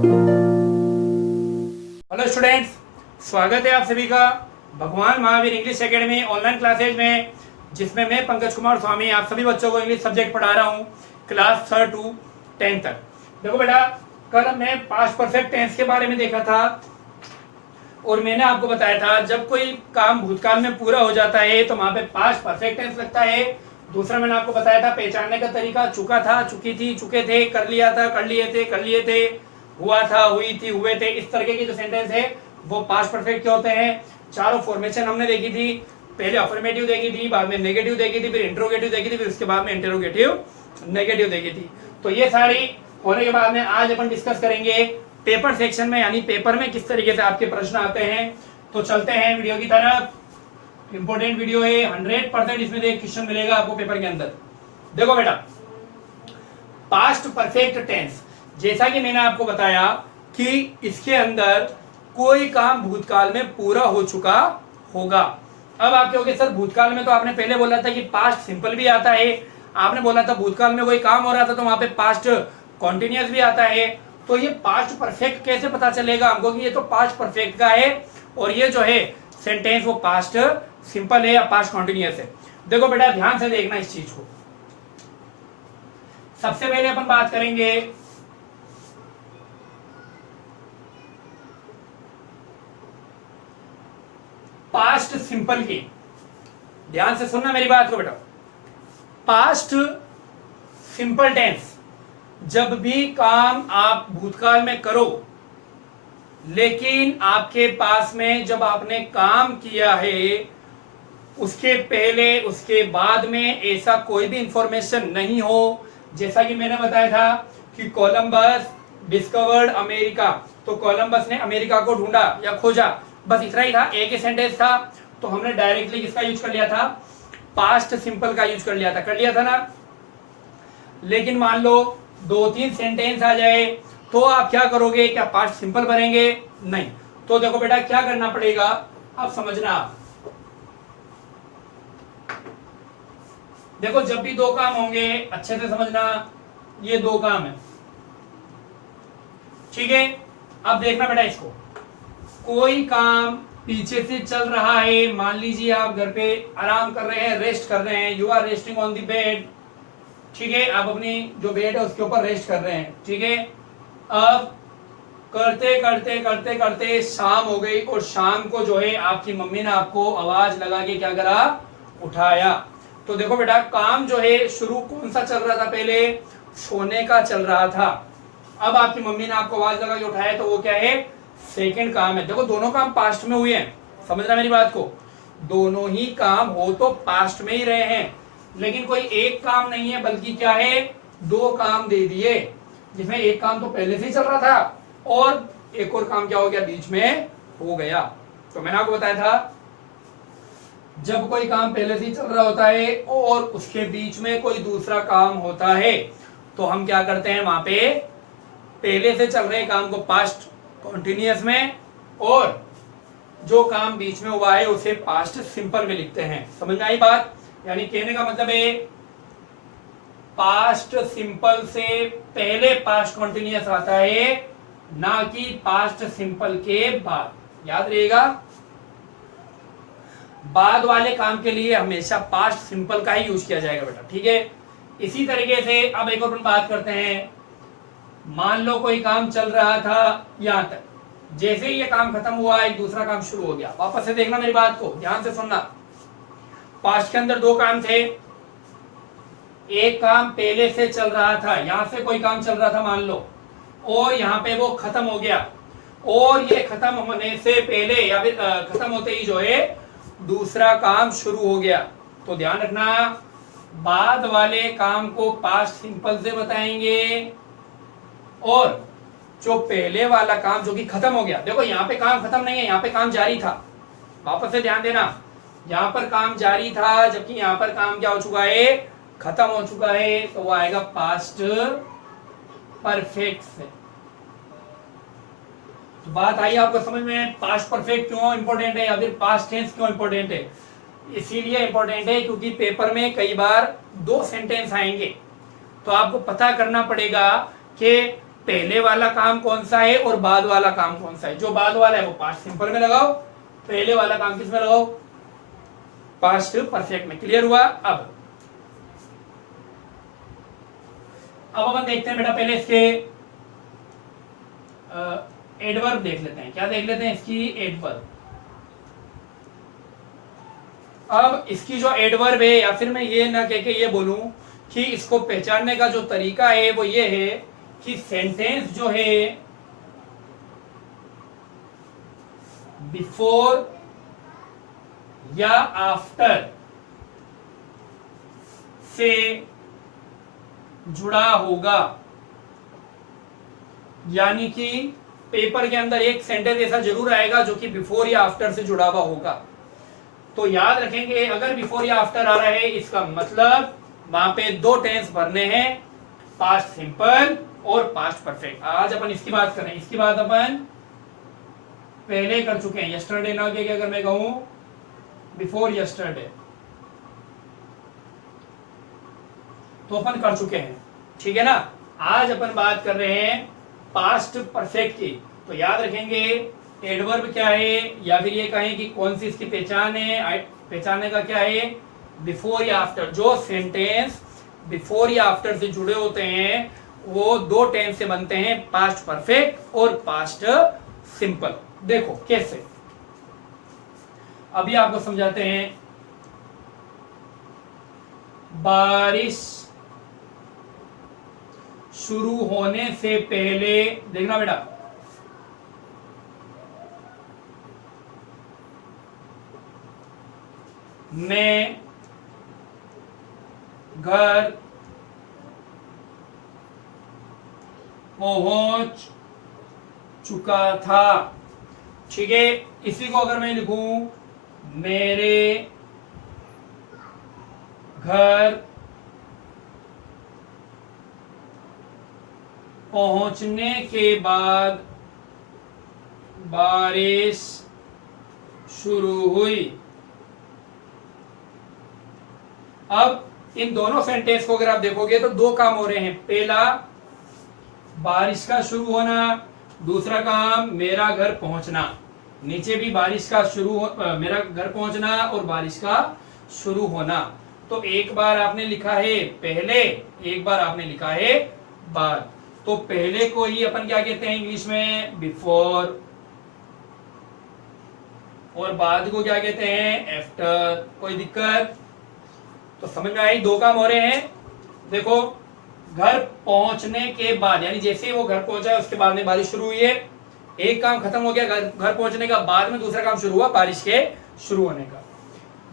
Hello students, स्वागत है आप सभी का भगवान Mahavir English academy online classes में, जिसमें मैं पंकज कुमार स्वामी आप सभी बच्चों को इंग्लिश सब्जेक्ट पढ़ा रहा हूँ क्लास 3 to 10 तक। देखो बेटा, कल हमने पास्ट परफेक्ट टेंस के बारे में देखा था और मैंने आपको बताया था जब कोई काम भूतकाल में पूरा हो जाता है तो वहां पे पास्ट परफेक्ट टेंस लगता है। दूसरा मैंने आपको बताया था पहचानने का तरीका, चुका था, चुकी थी, चुके थे, कर लिया था, कर लिए थे, कर लिए थे, हुआ था, हुई थी, हुए थे, इस तरीके की जो सेंटेंस है वो पास्ट परफेक्ट के होते हैं। चारों फॉर्मेशन हमने देखी थी, पहले अफर्मेटिव देखी थी, बाद में नेगेटिव देखी थी, फिर इंट्रोगेटिव देखी थी, फिर उसके बाद में इंटरोगेटिव नेगेटिव देखी थी। तो ये सारी होने के बाद में आज अपन डिस्कस करेंगे पेपर सेक्शन में, यानी पेपर में किस तरीके से आपके प्रश्न आते हैं। तो चलते हैं वीडियो की तरफ। इंपॉर्टेंट वीडियो है, 100% इसमें एक क्वेश्चन मिलेगा आपको पेपर के अंदर। देखो बेटा, पास्ट परफेक्ट टेंस, जैसा कि मैंने आपको बताया कि इसके अंदर कोई काम भूतकाल में पूरा हो चुका होगा। अब आप कहोगे सर भूतकाल में तो आपने पहले बोला था कि पास्ट सिंपल भी आता है, आपने बोला था भूतकाल में कोई काम हो रहा था तो वहां पे पास्ट कॉन्टिन्यूअस भी आता है। तो ये पास्ट परफेक्ट कैसे पता चलेगा हमको कि ये तो पास्ट परफेक्ट का है और ये जो है सेंटेंस वो पास्ट सिंपल है या पास्ट कॉन्टिन्यूअस है। देखो बेटा, ध्यान से देखना इस चीज को। सबसे पहले अपन बात करेंगे पास्ट सिंपल की। ध्यान से सुनना मेरी बात को बेटा। पास्ट सिंपल टेंस, जब भी काम आप भूतकाल में करो लेकिन आपके पास में जब आपने काम किया है उसके पहले उसके बाद में ऐसा कोई भी इंफॉर्मेशन नहीं हो। जैसा कि मैंने बताया था कि कोलंबस डिस्कवर्ड अमेरिका, तो कोलंबस ने अमेरिका को ढूंढा या खोजा, बस इतना ही था, एक ही सेंटेंस था। तो हमने डायरेक्टली किसका यूज कर लिया था? पास्ट सिंपल का यूज कर लिया था ना। लेकिन मान लो 2-3 सेंटेंस आ जाए तो आप क्या करोगे? क्या पास्ट सिंपल भरेंगे? नहीं। तो देखो बेटा, क्या करना पड़ेगा आप समझना। देखो, जब भी दो काम होंगे अच्छे से समझना, ये दो काम है, ठीक है। अब देखना बेटा इसको, कोई काम पीछे से चल रहा है। मान लीजिए आप घर पे आराम कर रहे हैं, रेस्ट कर रहे हैं, you are resting on the bed, ठीक है। आप अपनी जो बेड है उसके ऊपर रेस्ट कर रहे हैं, ठीक है। अब करते करते करते करते शाम हो गई और शाम को जो है आपकी मम्मी ने आपको आवाज लगा के क्या करा? उठाया। तो देखो बेटा, काम जो है शुरू कौन सा चल रहा था? पहले सोने का चल रहा था। अब आपकी मम्मी ने आपको आवाज लगा के उठाया, तो वो क्या है? सेकंड काम है। देखो, दोनों काम पास्ट में हुए हैं, समझना मेरी बात को। दोनों ही काम हो तो पास्ट में ही रहे हैं, लेकिन कोई एक काम नहीं है, बल्कि क्या है? दो काम दे दिए, जिसमें एक काम तो पहले से ही चल रहा था और एक और काम क्या हो गया? बीच में हो गया। तो मैंने आपको बताया था जब कोई काम पहले से ही चल रहा होता है और उसके बीच में कोई दूसरा काम होता है तो हम क्या करते हैं? वहां पे पहले से चल रहे काम को पास्ट कॉन्टिन्यूअस में और जो काम बीच में हुआ है उसे पास्ट सिंपल में लिखते हैं। समझ में आई बात? यानी कहने का मतलब है पास्ट सिंपल से पहले पास्ट कॉन्टिन्यूअस आता है, ना कि पास्ट सिंपल के बाद। याद रहेगा, बाद वाले काम के लिए हमेशा पास्ट सिंपल का ही यूज किया जाएगा बेटा, ठीक है। इसी तरीके से अब एक और बात करते हैं। मान लो कोई काम चल रहा था यहां तक, जैसे ही ये काम खत्म हुआ एक दूसरा काम शुरू हो गया। वापस से देखना मेरी बात को, ध्यान से सुनना। पास्ट के अंदर दो काम थे, एक काम पहले से चल रहा था, यहां से कोई काम चल रहा था मान लो, और यहाँ पे वो खत्म हो गया, और ये खत्म होने से पहले या फिर खत्म होते ही जो है दूसरा काम शुरू हो गया। तो ध्यान रखना, बाद वाले काम को पास्ट सिंपल से बताएंगे और जो पहले वाला काम जो कि खत्म हो गया, देखो यहाँ पे काम खत्म नहीं है, यहाँ पे काम जारी था। वापस से ध्यान देना, यहाँ पर काम जारी था जबकि यहाँ पर काम क्या हो चुका है? खत्म हो चुका है। तो वो आएगा पास्ट परफेक्ट से। तो बात आई आपको समझ में? पास्ट परफेक्ट क्यों इंपॉर्टेंट है या फिर पास्ट टेंस क्यों इंपॉर्टेंट है? इसीलिए इंपॉर्टेंट है क्योंकि पेपर में कई बार दो सेंटेंस आएंगे, तो आपको पता करना पड़ेगा कि पहले वाला काम कौन सा है और बाद वाला काम कौन सा है। जो बाद वाला है वो पास्ट सिंपल में लगाओ, पहले वाला काम किस में लगाओ, पास्ट परफेक्ट में। क्लियर हुआ। अब अपन देखते हैं बेटा, पहले इसके एडवर्ब देख लेते हैं। क्या देख लेते हैं, इसकी एडवर्ब। अब इसकी जो एडवर्ब है, या फिर मैं ये ना कह के ये बोलूं कि इसको पहचानने का जो तरीका है वो ये है कि सेंटेंस जो है बिफोर या आफ्टर से जुड़ा होगा। यानी कि पेपर के अंदर एक सेंटेंस ऐसा जरूर आएगा जो कि बिफोर या आफ्टर से जुड़ा हुआ होगा। तो याद रखेंगे, अगर बिफोर या आफ्टर आ रहा है इसका मतलब वहां पे दो टेंस भरने हैं, पास्ट सिंपल और पास्ट परफेक्ट। आज अपन इसकी बात करें। इसकी बात अपन पहले कर चुके हैं, यस्टरडे ना के अगर मैं कहूं बिफोर यस्टरडे तो अपन कर चुके हैं, ठीक है ना। आज अपन बात कर रहे हैं पास्ट परफेक्ट की। तो याद रखेंगे एडवर्ब क्या है, या फिर ये कहें कि कौन सी इसकी पहचान है। पहचानने का क्या है, बिफोर या आफ्टर। जो सेंटेंस बिफोर या आफ्टर से जुड़े होते हैं वो दो टेंस से बनते हैं, पास्ट परफेक्ट और पास्ट सिंपल। देखो कैसे, अभी आपको समझाते हैं। बारिश शुरू होने से पहले, देखना बेटा, मैं घर पहुंच चुका था। ठीक है, इसी को अगर मैं लिखूं, मेरे घर पहुंचने के बाद बारिश शुरू हुई। अब इन दोनों सेंटेंस को अगर आप देखोगे तो दो काम हो रहे हैं। पहला बारिश का शुरू होना, दूसरा काम मेरा घर पहुंचना। नीचे भी बारिश का मेरा घर पहुंचना और बारिश का शुरू होना। तो एक बार आपने लिखा है पहले, एक बार आपने लिखा है बाद। तो पहले को ही अपन क्या कहते हैं इंग्लिश में, बिफोर, और बाद को क्या कहते हैं, आफ्टर। कोई दिक्कत? तो समझ में आई, दो काम हो रहे हैं। देखो, घर पहुंचने के बाद, यानी जैसे ही वो घर पहुंचा है उसके बाद में बारिश शुरू हुई है। एक काम खत्म हो गया, घर पहुंचने का बाद में दूसरा काम शुरू हुआ, बारिश के शुरू होने का।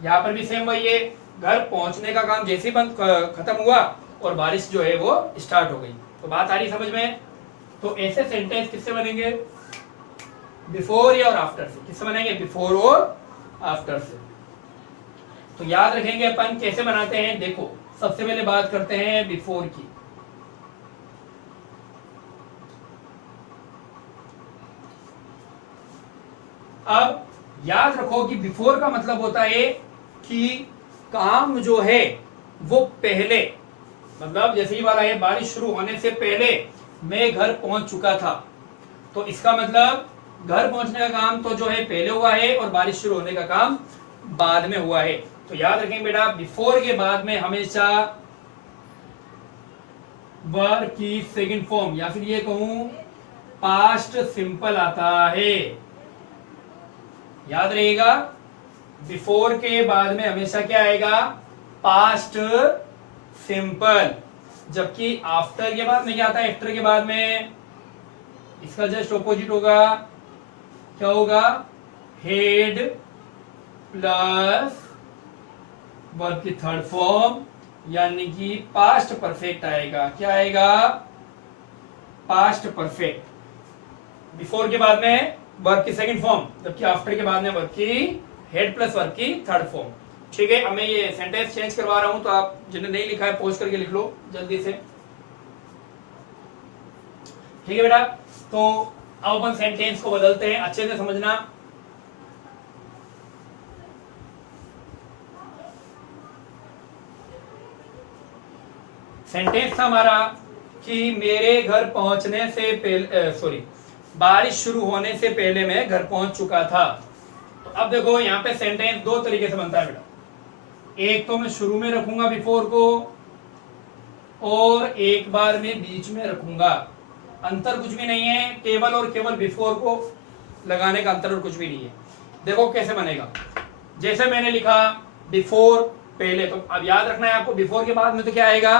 यहाँ पर भी सेम वही है, घर पहुंचने का काम जैसे ही बंद खत्म हुआ और बारिश जो है वो स्टार्ट हो गई। तो बात आ रही समझ में। तो ऐसे सेंटेंस किससे बनेंगे, बिफोर या और आफ्टर से। किससे बनेंगे, बिफोर और आफ्टर से। तो याद रखेंगे अपन कैसे बनाते हैं। देखो, सबसे पहले बात करते हैं बिफोर की। अब याद रखो कि बिफोर का मतलब होता है कि काम जो है वो पहले, मतलब जैसे ही वाला है बारिश शुरू होने से पहले मैं घर पहुंच चुका था। तो इसका मतलब घर पहुंचने का काम तो जो है पहले हुआ है और बारिश शुरू होने का काम बाद में हुआ है। तो याद रखेंगे बेटा, बिफोर के बाद में हमेशा वर्ब की सेकंड फॉर्म, या फिर ये कहूं पास्ट सिंपल आता है। याद रहेगा, बिफोर के बाद में हमेशा क्या आएगा, पास्ट सिंपल। जबकि आफ्टर के बाद में क्या आता है, आफ्टर के बाद में इसका जस्ट ऑपोजिट होगा। क्या होगा, हेड प्लस वर्ब की थर्ड फॉर्म, यानी कि पास्ट परफेक्ट आएगा। क्या आएगा, पास्ट परफेक्ट। बिफोर के बाद में वर्ब की सेकंड फॉर्म, जबकि आफ्टर के बाद में वर्ब की हेड प्लस वर्ब की थर्ड फॉर्म। ठीक है, अब मैं ये सेंटेंस चेंज करवा रहा हूं, तो आप जिन्हें नहीं लिखा है पोस्ट करके लिख लो जल्दी से। ठीक है बेटा, तो अब अपन सेंटेंस को बदलते हैं, अच्छे से समझना। सेंटेंस था हमारा कि मेरे घर पहुंचने से पहले सॉरी बारिश शुरू होने से पहले मैं घर पहुंच चुका था। तो अब देखो यहाँ पे सेंटेंस दो तरीके से बनता है बेटा, एक तो मैं शुरू में रखूंगा बिफोर को, और एक बार मैं बीच में रखूंगा। अंतर कुछ भी नहीं है, केवल और केवल बिफोर को लगाने का अंतर और कुछ भी नहीं है। देखो कैसे बनेगा, जैसे मैंने लिखा बिफोर पहले, तो अब याद रखना है आपको बिफोर के बाद में तो क्या आएगा,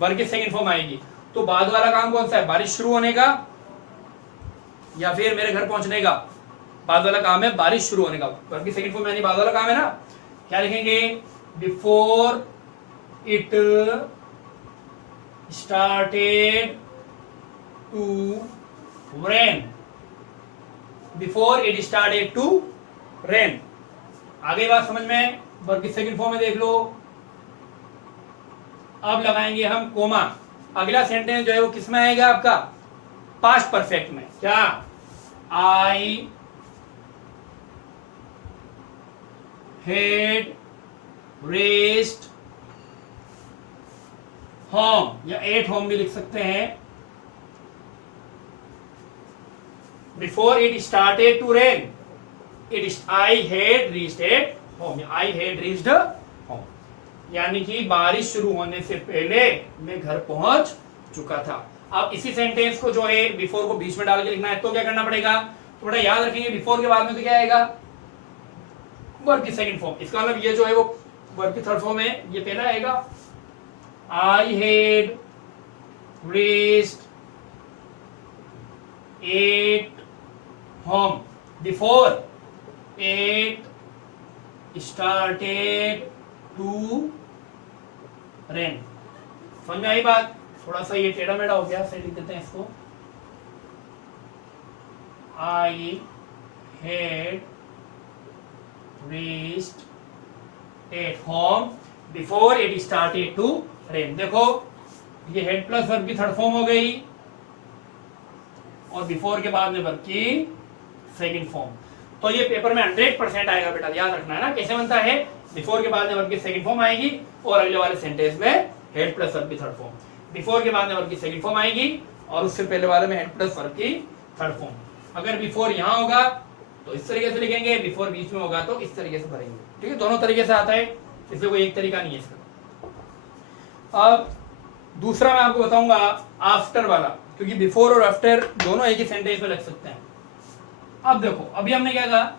वर्ब की सेकंड फॉर्म आएगी। तो बाद वाला काम कौन सा है, बारिश शुरू होने का या फिर मेरे घर पहुंचने का? बाद वाला काम है बारिश शुरू होने का, वर्ब की सेकंड फॉर्म यानी बाद वाला काम है ना। क्या लिखेंगे, before it started to rain, before it started to rain. आगे बात समझ में, वर्ब की सेकंड फॉर्म में देख लो। अब लगाएंगे हम कोमा। अगला सेंटेंस जो है वो किस में आएगा आपका, पास्ट परफेक्ट में। क्या, आई हेड रेस्ट होम, या एट होम भी लिख सकते हैं। Before it started to rain, I had reached at home, I had reached home, यानी कि बारिश शुरू होने से पहले मैं घर पहुंच चुका था। अब इसी सेंटेंस को जो है बिफोर को बीच में डाल के लिखना है, तो क्या करना पड़ेगा, थोड़ा याद रखेंगे बिफोर के बाद में तो क्या आएगा, वर्ब की सेकंड फॉर्म। इसका मतलब ये जो है वो वर्ब की थर्ड फॉर्म है, ये पहला आएगा। I had reached at home, before it started to rain. समझ में आई बात? थोड़ा सा ये टेढ़ा मेढ़ा हो गया, सही लिख देते हैं इसको। I had reached at home before it started to rain. देखो ये हेड प्लस वर्ब की थर्ड फॉर्म हो गई, और बिफोर के बाद में वर्ब की सेकंड फॉर्म। तो ये पेपर में 100% आएगा बेटा, याद रखना है ना कैसे बनता है। बिफोर के बाद में वर्ब की सेकंड फॉर्म आएगी, और अगले वाले सेंटेंस में हेड प्लस वर्ब की थर्ड फॉर्म। बिफोर के बाद में वर्ब की सेकंड फॉर्म आएगी, और उससे पहले वाले में हेड प्लस वर्ब की थर्ड फॉर्म। अगर बिफोर यहाँ होगा तो इस तरीके से लिखेंगे, बिफोर बीच में होगा तो इस तरीके से भरेंगे। ठीक है, दोनों तरीके से आता है, इसलिए कोई एक तरीका नहीं है इसका। अब दूसरा मैं आपको बताऊंगा आफ्टर वाला, क्योंकि बिफोर और आफ्टर दोनों एक ही सेंटेंस में लग सकते हैं। अब देखो, अभी हमने क्या कहा,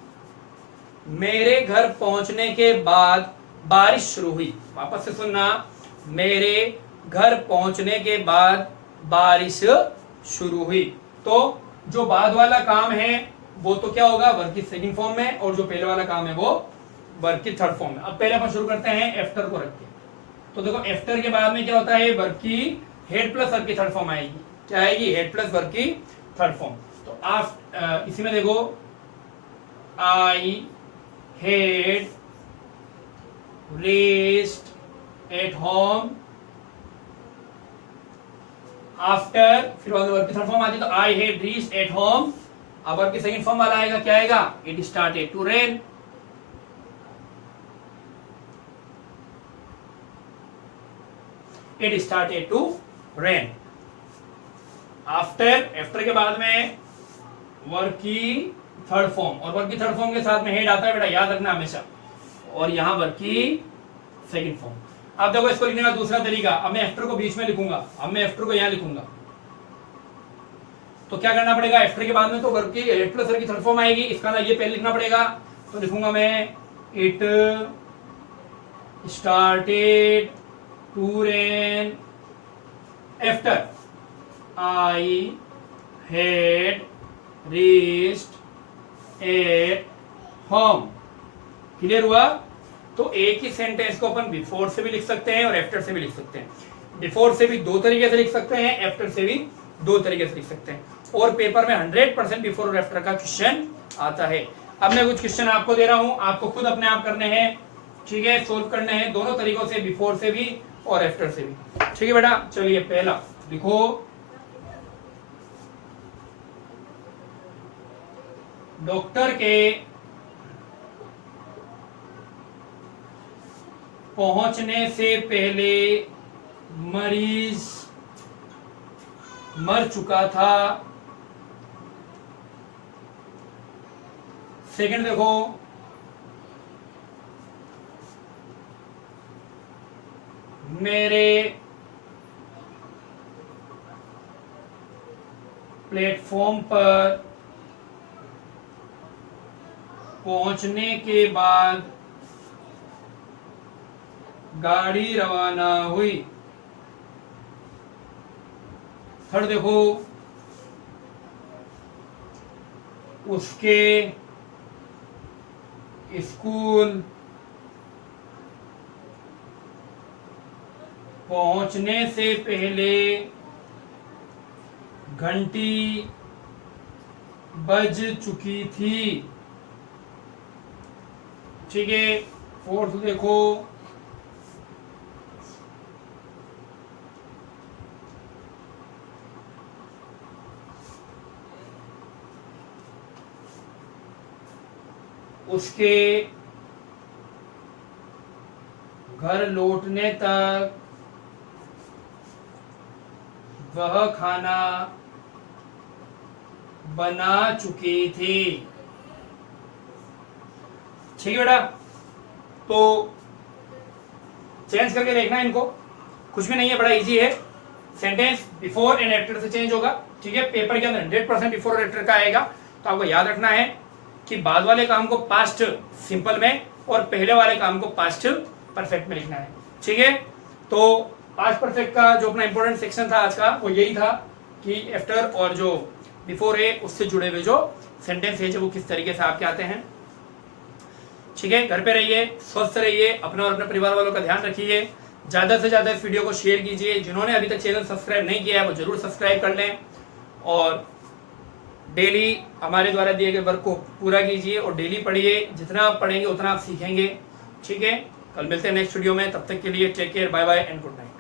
मेरे घर पहुंचने के बाद बारिश शुरू हुई। वापस से सुनना, मेरे घर पहुंचने के बाद बारिश शुरू हुई। तो जो बाद वाला काम है वो तो क्या होगा, वर्ब की सेकंड फॉर्म में, और जो पहले वाला काम है वो वर्ब की थर्ड फॉर्म में। अब पहले अपन शुरू करते हैं आफ्टर को रख के। तो देखो आफ्टर के बाद में क्या होता है, वर्ब की हेड प्लस वर्ब की थर्ड फॉर्म आएगी। क्या आएगी, हेड प्लस वर्ब की थर्ड फॉर्म। तो आप इसी में देखो, I had rest at home after, फिर वर्ब की थर्ड फॉर्म आती है, तो I had reached at home. अब वर्ब की सेकंड फॉर्म वाला आएगा, क्या आएगा, it started to rain. It started to rain. After के बाद में वर्ब की थर्ड फॉर्म, और वर्ब की थर्ड फॉर्म के साथ में हेड आता है बेटा, याद रखना हमेशा, और यहां वर्ब की सेकंड फॉर्म। अब देखो इसको लिखने का दूसरा तरीका, अब मैं आफ्टर को बीच में लिखूंगा, अब मैं आफ्टर को यहां लिखूंगा। तो क्या करना पड़ेगा, आफ्टर के बाद में तो वर्ब की हेड प्लस वर्ब की थर्ड फॉर्म आएगी, इसका ना ये पहले लिखना पड़ेगा। तो लिखूंगा मैं, it started to rain after I had reached at home. Clear हुआ? तो एक ही सेंटेंस को अपन बिफोर से भी लिख सकते हैं और आफ्टर से भी लिख सकते हैं। बिफोर से भी दो तरीके से लिख सकते हैं, आफ्टर से भी दो तरीके से लिख सकते हैं, और पेपर में 100% बिफोर और आफ्टर का क्वेश्चन आता है। अब मैं कुछ क्वेश्चन आपको दे रहा हूं, आपको खुद अपने आप करने हैं, ठीक है, सोल्व करने हैं दोनों तरीकों से, बिफोर से भी और आफ्टर से भी। ठीक है बेटा, चलिए पहला लिखो, डॉक्टर के पहुंचने से पहले मरीज मर चुका था। सेकंड देखो, मेरे प्लेटफॉर्म पर पहुंचने के बाद गाड़ी रवाना हुई। थर्ड देखो, उसके स्कूल पहुंचने से पहले घंटी बज चुकी थी। ठीक है। फोर्थ देखो, उसके घर लौटने तक वह खाना बना चुकी थी। ठीक है बेटा, तो चेंज करके देखना इनको, कुछ भी नहीं है, बड़ा इजी है। सेंटेंस बिफोर एंड आफ्टर से चेंज होगा। ठीक है, पेपर के अंदर 100% बिफोर और आफ्टर का आएगा। तो आपको याद रखना है कि बाद वाले काम को पास्ट सिंपल में और पहले वाले काम को पास्ट परफेक्ट में लिखना है। ठीक है, तो पास्ट परफेक्ट का जो अपना इंपॉर्टेंट सेक्शन था आज का वो यही था कि आफ्टर और जो बिफोर है उससे जुड़े हुए जो सेंटेंस है जो वो किस तरीके से आपके आते हैं। ठीक है, घर पे रहिए, स्वस्थ रहिए, अपना और अपने परिवार वालों का ध्यान रखिए, ज़्यादा से ज़्यादा इस वीडियो को शेयर कीजिए। जिन्होंने अभी तक चैनल सब्सक्राइब नहीं किया है वो जरूर सब्सक्राइब कर लें और डेली हमारे द्वारा दिए गए वर्क को पूरा कीजिए और डेली पढ़िए। जितना आप पढ़ेंगे उतना आप सीखेंगे। ठीक है, कल मिलते हैं नेक्स्ट वीडियो में, तब तक के लिए take care, bye bye and good night.